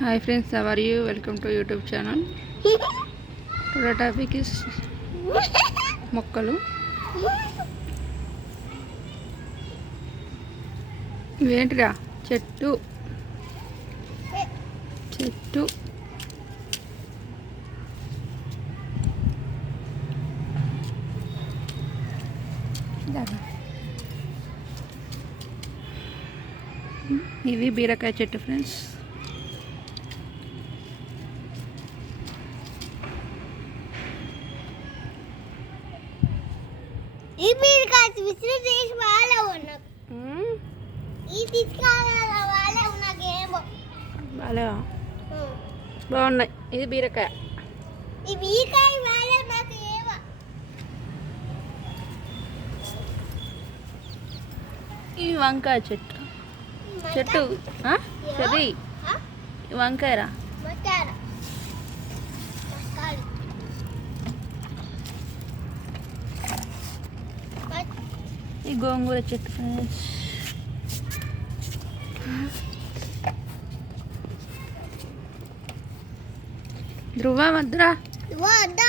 Hi friends, how are you? Welcome to YouTube channel. Today topic is మొక్కలు. ఇవేంటిరా? చెట్టు చెట్టు ఇది బీరకాయ చెట్టు ఫ్రెండ్స్. ఈ బీరకాయ విసిరి చేసి వాళ్ళే ఉన్నా ఈ తీసుకురావాల వాళ్ళే ఉన్నాకేమో బాగా బాగున్నాయి. ఇది బీరకాయ. ఈ బీరకాయ వాళ్ళే నాకు ఏమో. ఈ వంకాయ చెట్టు చెట్టు చెర్రీ వంకాయరా. మట్టారా మస్కాలి ఈ గోంగూర చెట్టు ఫ్రెండ్స్. ధ్రువ వద్దురా. వద్ద